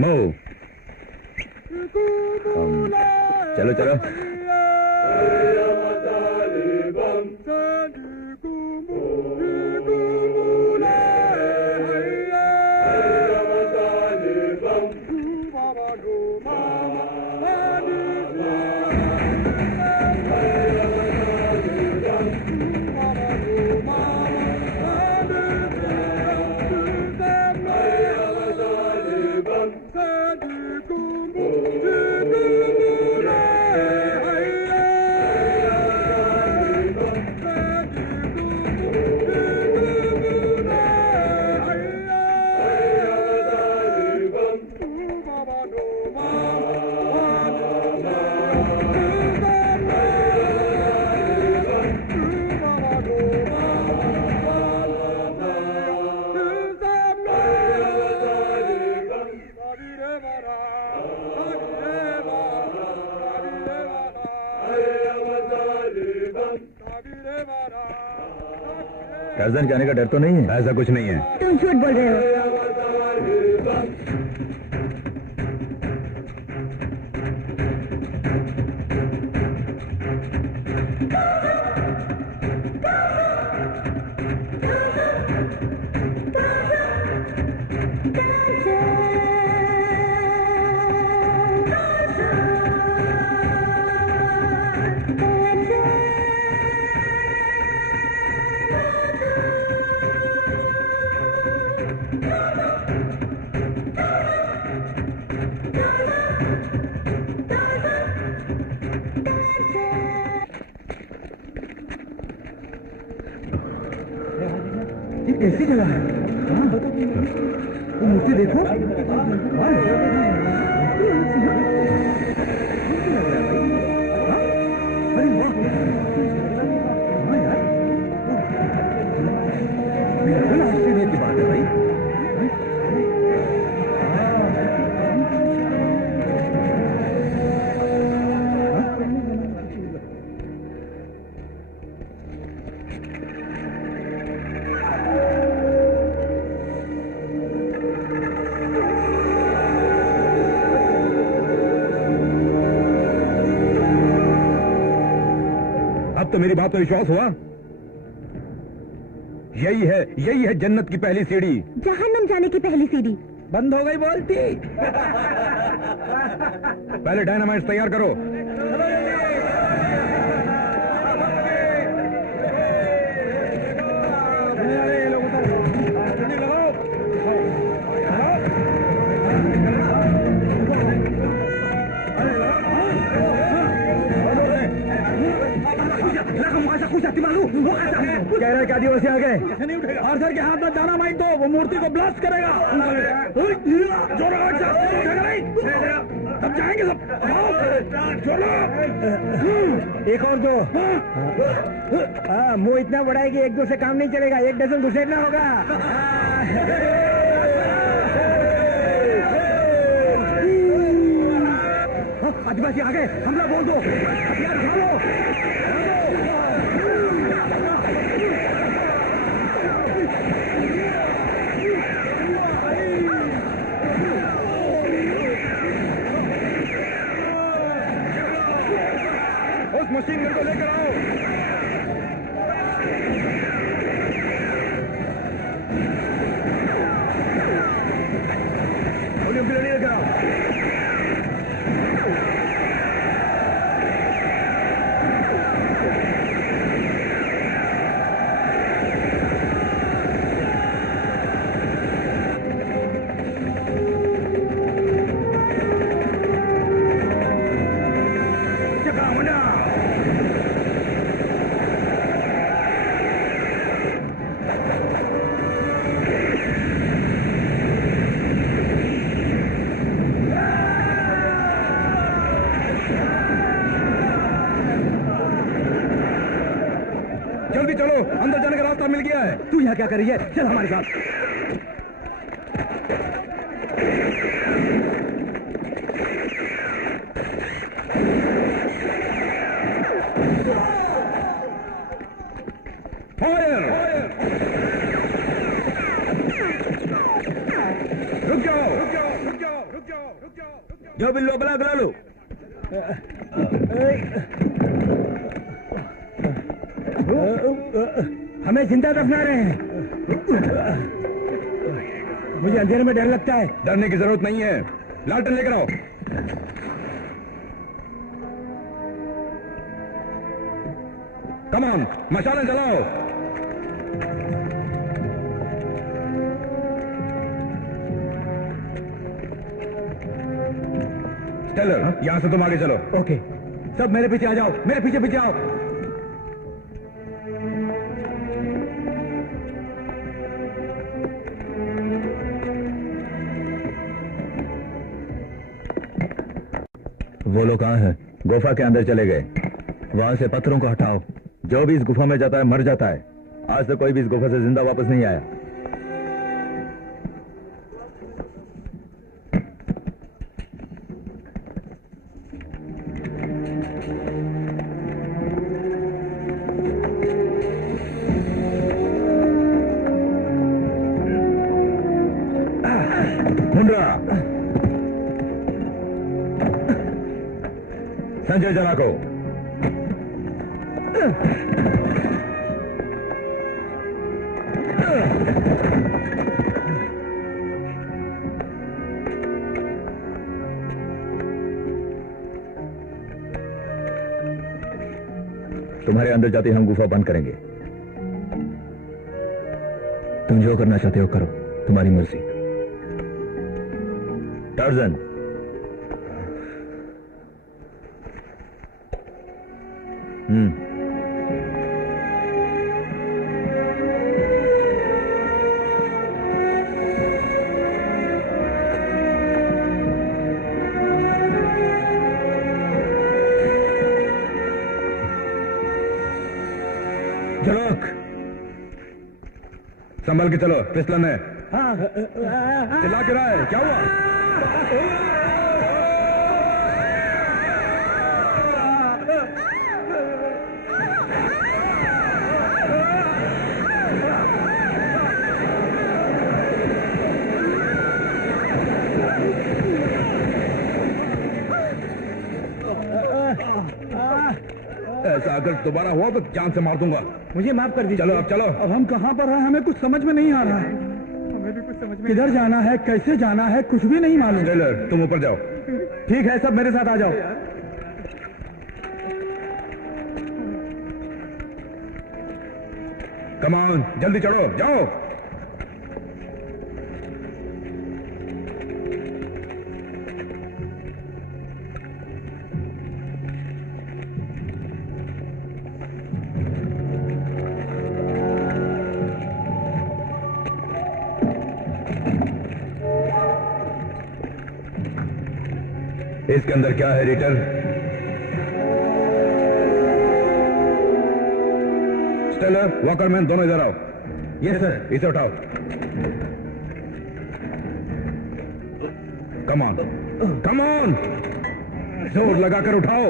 मूव। चलो चलो। टर्जन के आने का डर तो नहीं है? ऐसा कुछ नहीं है। तुम झूठ बोल रहे हो। कैसी जगह है? वो मूर्ति देखो। अरे वाह, बिल्कुल आश्चर्य की बात है भाई। तो मेरी बात पर विश्वास हुआ? यही है जन्नत की पहली सीढ़ी। जहन्नम जाने की पहली सीढ़ी। बंद हो गई बोलती। पहले डायनामाइट तैयार करो। कह रहे क्या आदिवासी आ गए? आर्थर के हाथ में डायनामाइट दो, वो मूर्ति को ब्लास्ट करेगा। सब जाएंगे सब। एक और दो। हाँ, मुंह इतना बड़ा है कि एक दो से काम नहीं चलेगा, एक डजन घुसेड़ना होगा। आदिवासी आ गए, हमला बोल दो। हथियार उठा लो। उस मशीन गन को लेकर आओ। वॉल्यूम क्लियर लेकर आओ। जल्दी चलो, अंदर जाने का रास्ता मिल गया है। तू यहाँ क्या कर रही है? चल हमारे साथ। फायर! रुक जाओ। जो बिल्लो बुला लो। हमें जिंदा दफना रहे हैं। मुझे अंधेरे में डर लगता है। डरने की जरूरत नहीं है, लालटेन लेकर आओ। कम ऑन, मशालें जलाओ। टेलर, यहां से तुम आगे चलो। ओके, सब मेरे पीछे आ जाओ, मेरे पीछे पीछे आओ। वो लोग कहाँ हैं? गुफा के अंदर चले गए। वहां से पत्थरों को हटाओ। जो भी इस गुफा में जाता है मर जाता है। आज तक कोई भी इस गुफा से जिंदा वापस नहीं आया। संजय जना को तुम्हारे अंदर जाते हम गुफा बंद करेंगे। तुम जो करना चाहते हो करो, तुम्हारी मर्जी। टार्जन, झलक, संभल के चलो, फिसलन है। हाँ, चिल्ला क्यों रहा है? क्या हुआ? ऐसा अगर दोबारा हुआ तो जान से मार दूंगा। मुझे माफ कर दीजिए। चलो अब चलो। अब हम कहाँ पर हैं हमें कुछ समझ में नहीं आ रहा है। हमें भी कुछ समझ में किधर जाना है, कैसे जाना है, कुछ भी नहीं मालूम। टेलर, तुम ऊपर जाओ। ठीक है, सब मेरे साथ आ जाओ। कम ऑन, जल्दी चढ़ो, जाओ। इसके अंदर क्या है रीटर? स्टेलर, वॉकरमैन, दोनों इधर आओ। Yes sir. इसे उठाओ। कम ऑन, कम ऑन, जोर लगाकर उठाओ।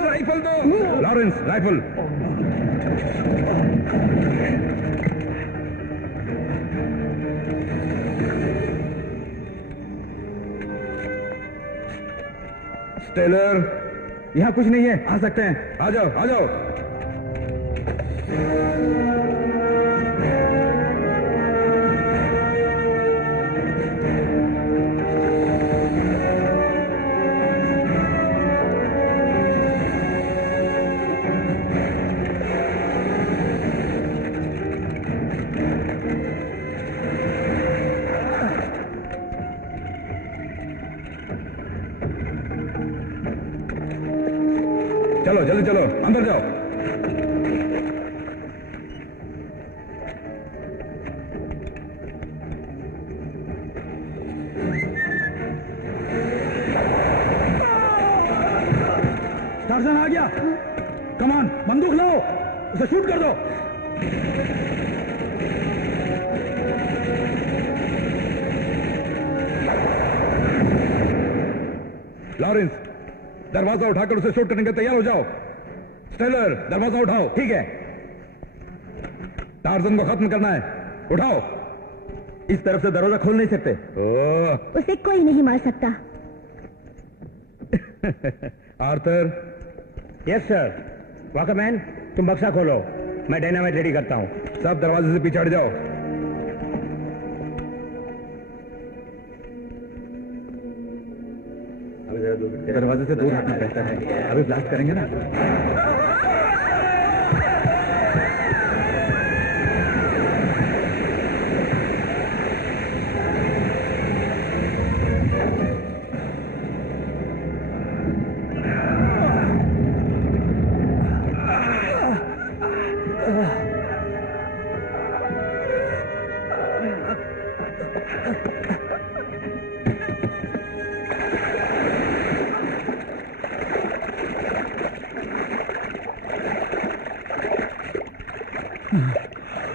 राइफल दो। Lawrence, rifle. टेलर, यहाँ कुछ नहीं है, आ सकते हैं। आ जाओ, आ जाओ। चलो जल्दी चलो, अंदर जाओ। टार्जन आ गया। कमान, बंदूक लाओ, उसे शूट कर दो। लॉरेंस, दरवाजा उठाकर उसे शूट करने के तैयार हो जाओ। स्टेलर, दरवाजा उठाओ। ठीक है। टार्जन को खत्म करना है, उठाओ। इस तरफ से दरवाजा खोल नहीं सकते। ओह, उसे कोई नहीं मार सकता। आर्थर। Yes sir. वॉकरमैन, तुम बक्सा खोलो, मैं डायनामाइट रेडी करता हूँ। सब दरवाजे से पीछे हट जाओ। दरवाजे से दूर हटना बेहतर है। अभी ब्लास्ट करेंगे ना।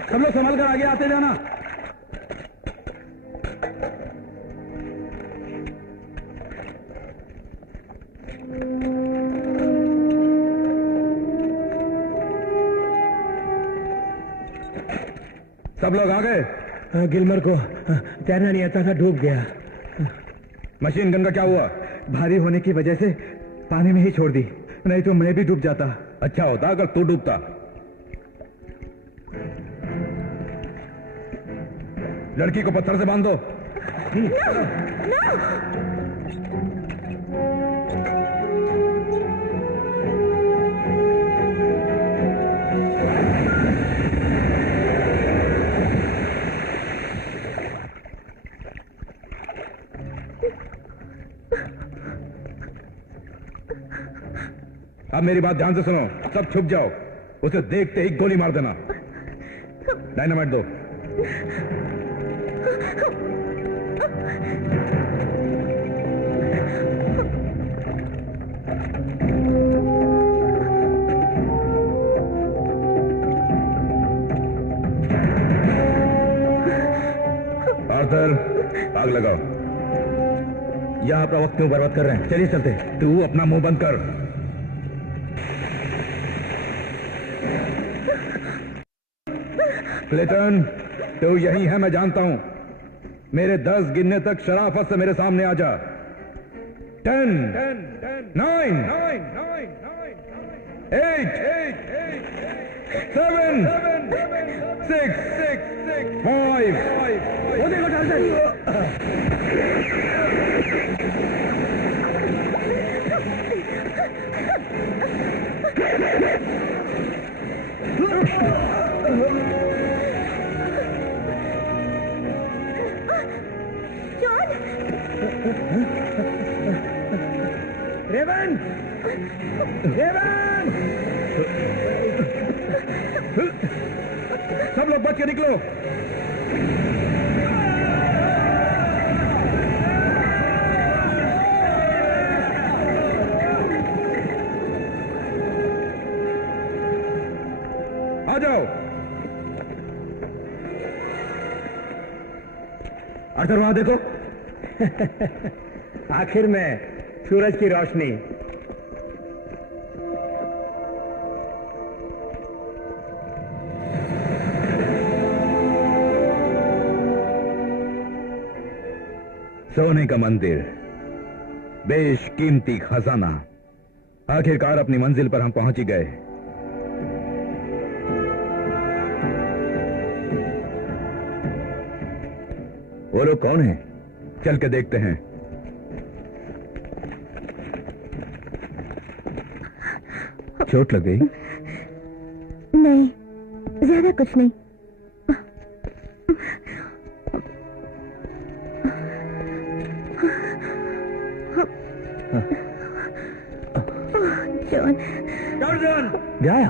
सब लोग संभल कर आगे आते जाना। सब लोग आ गए? गिलमर को तैरना नहीं आता था, डूब गया। मशीन गन का क्या हुआ? भारी होने की वजह से पानी में ही छोड़ दी, नहीं तो मैं भी डूब जाता। अच्छा होता अगर तू डूबता। लड़की को पत्थर से बांध दो। अब मेरी बात ध्यान से सुनो, सब छुप जाओ। उसे देखते ही गोली मार देना। डायनामाइट दो। आर्थर, आग लगाओ। यहां अपना वक्त क्यों बर्बाद कर रहे हैं? चलिए चलते। तू अपना मुंह बंद कर। क्लेटन, तो यही है, मैं जानता हूं। मेरे 10 गिनने तक शराफत से मेरे सामने आ जा। 10, 9, 8, 7, 6, 5। वो देखो टार्जन। रेवन! रेवन! सब लोग बच के निकलो। आ जाओ। आर्थर, वहां देखो। आखिर में सूरज की रोशनी। सोने का मंदिर, बेशकीमती खजाना। आखिरकार अपनी मंजिल पर हम पहुंच ही गए। वो लोग कौन हैं? चल के देखते हैं। चोट लग गई? नहीं, ज्यादा कुछ नहीं। जॉन, गया?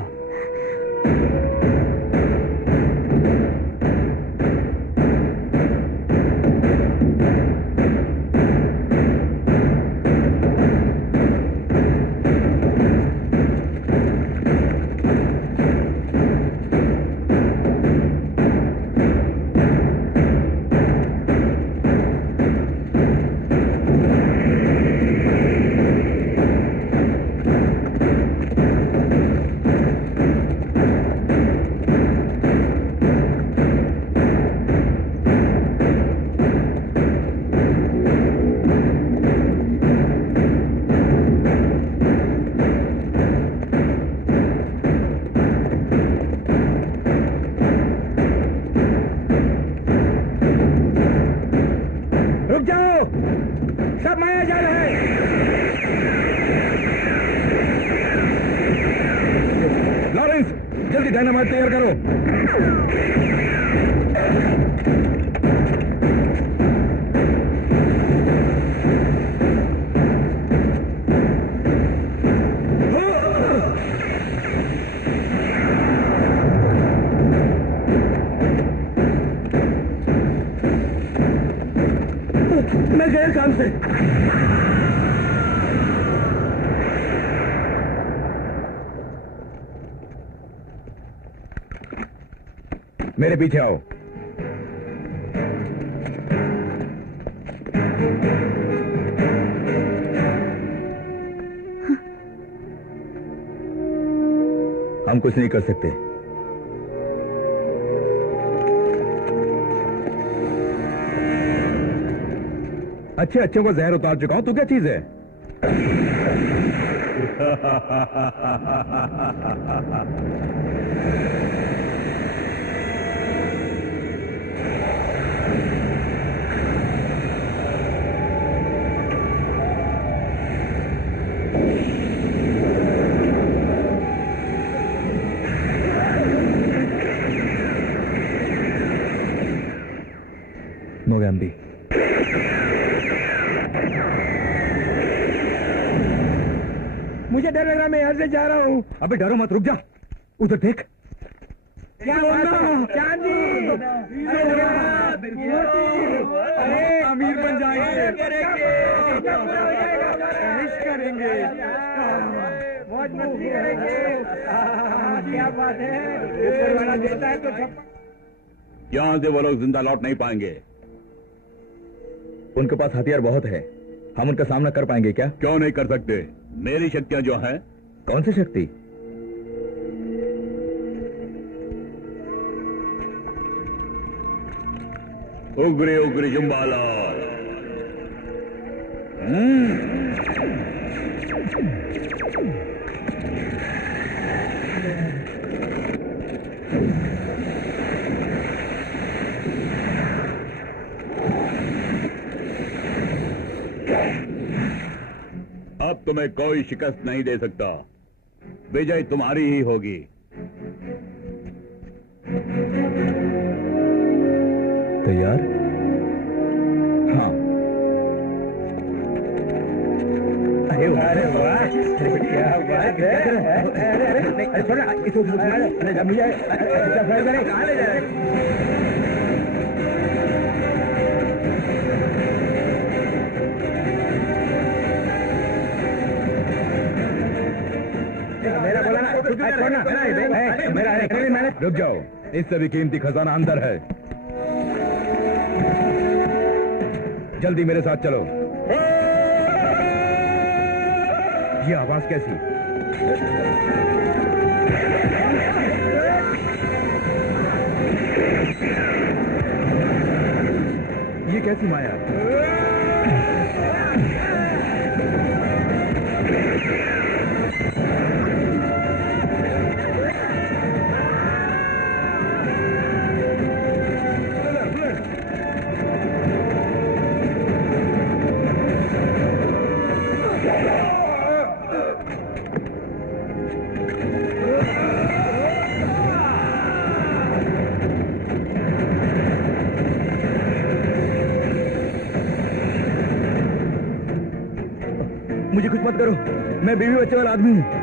डायनामाइट तैयार करो। मैं गया काम से। मेरे पीछे आओ। हम कुछ नहीं कर सकते। अच्छे अच्छे को जहर उतार चुका हूं, तू क्या चीज है? मोगैम्बी, मुझे डर लग रहा, मैं यहाँ से जा रहा हूँ। अबे डरो मत, रुक जा, उधर देख। क्या बात है? चांद जी, अरे अमीर बन जाएंगे, करेंगे, मौज मस्ती करेंगे। क्या बात है, ऊपर वाला देता है तो सब। यहां से वो लोग जिंदा लौट नहीं पाएंगे। उनके पास हथियार बहुत है, हम उनका सामना कर पाएंगे क्या? क्यों नहीं कर सकते? मेरी शक्तियां जो हैं। कौन सी शक्ति? उग्रे उग्रे जुम्बाला। अब तुम्हें कोई शिकस्त नहीं दे सकता। विजय तुम्हारी ही होगी। तैयार? हाँ। अरे वाह, क्या बात है। अरे थोड़ा मुझे कहाँ ले जा रहे? मेरा रुक जाओ, इससे भी कीमती खजाना अंदर है। जल्दी मेरे साथ चलो। ये आवाज कैसी? ये कैसी माया? मुझे कुछ मत करो, मैं बीवी बच्चे वाला आदमी हूं।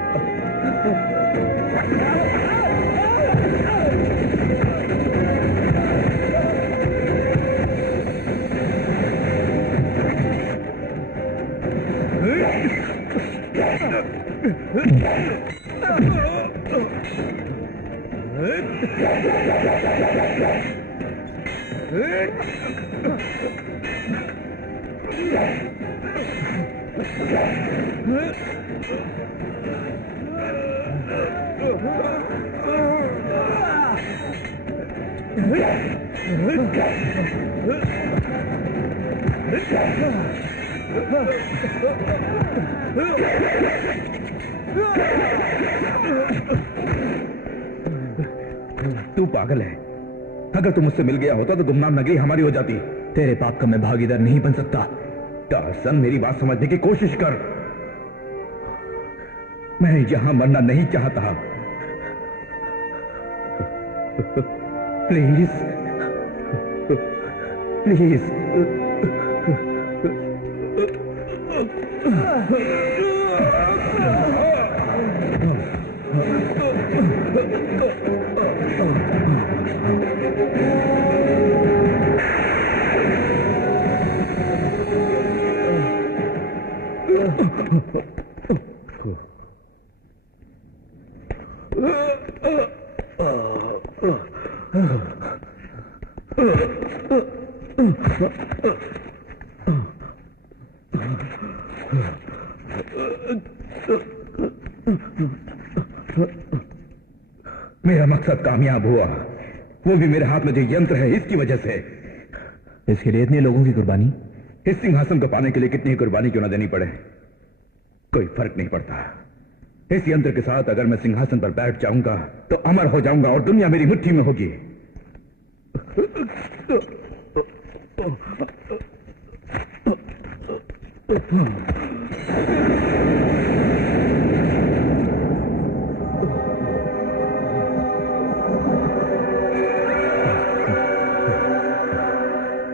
तू पागल है। अगर तू मुझसे मिल गया होता तो गुमनाम नगरी हमारी हो जाती। तेरे पाप का मैं भागीदार नहीं बन सकता। टार्सन, मेरी बात समझने की कोशिश कर। मैं यहां मरना नहीं चाहता। Please please. मेरा मकसद कामयाब हुआ, वो भी मेरे हाथ में जो यंत्र है इसकी वजह से। इसके लिए इतने लोगों की कुर्बानी? इस सिंहासन को पाने के लिए कितनी ही कुर्बानी क्यों ना देनी पड़े, कोई फर्क नहीं पड़ता। इस यंत्र के साथ अगर मैं सिंहासन पर बैठ जाऊंगा तो अमर हो जाऊंगा और दुनिया मेरी मुट्ठी में होगी।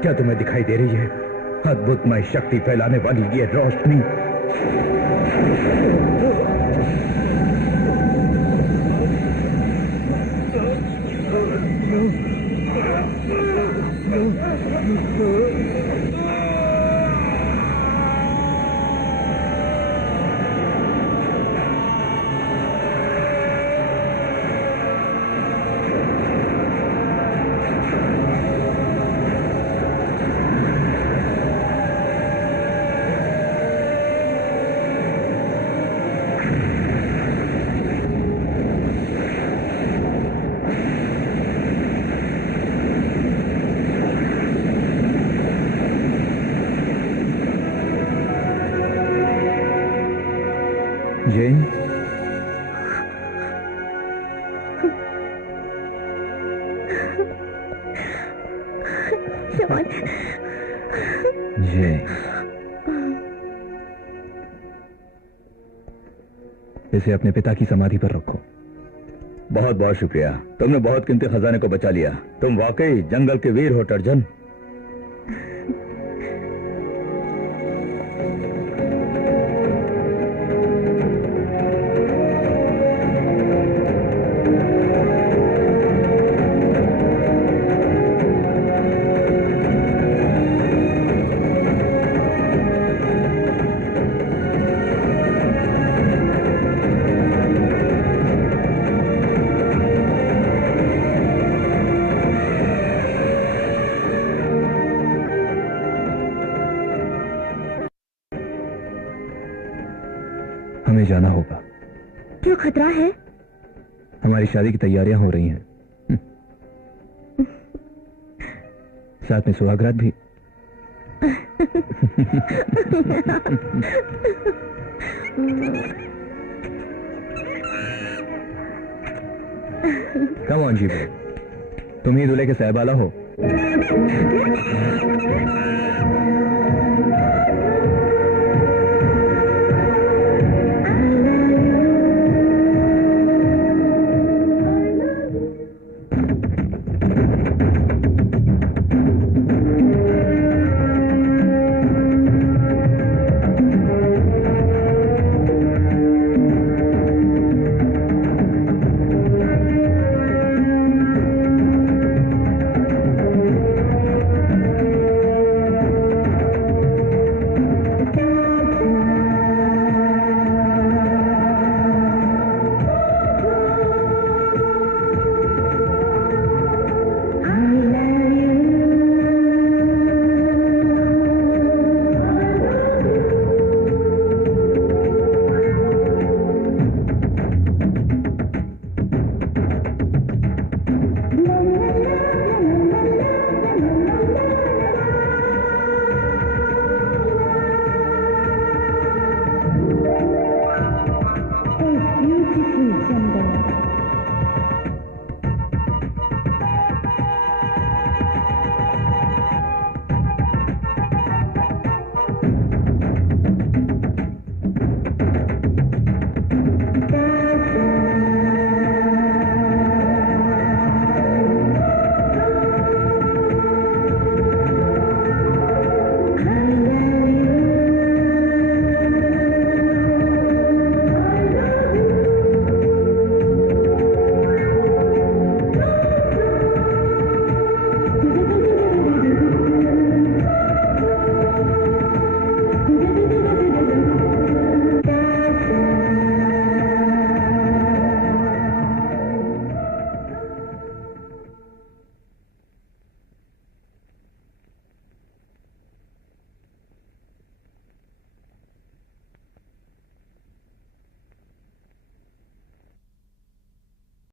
क्या तुम्हें दिखाई दे रही है अद्भुतमय शक्ति फैलाने वाली ये रोशनी? जैन, शॉन, जैन, इसे अपने पिता की समाधि पर रखो। बहुत बहुत शुक्रिया, तुमने बहुत कीमती खजाने को बचा लिया। तुम वाकई जंगल के वीर हो टर्जन। हमें जाना होगा। क्यों, खतरा है? हमारी शादी की तैयारियां हो रही हैं। साथ में सुहागरात भी। कम ऑन जीवो, तुम ही दूल्हे के सहबाला हो।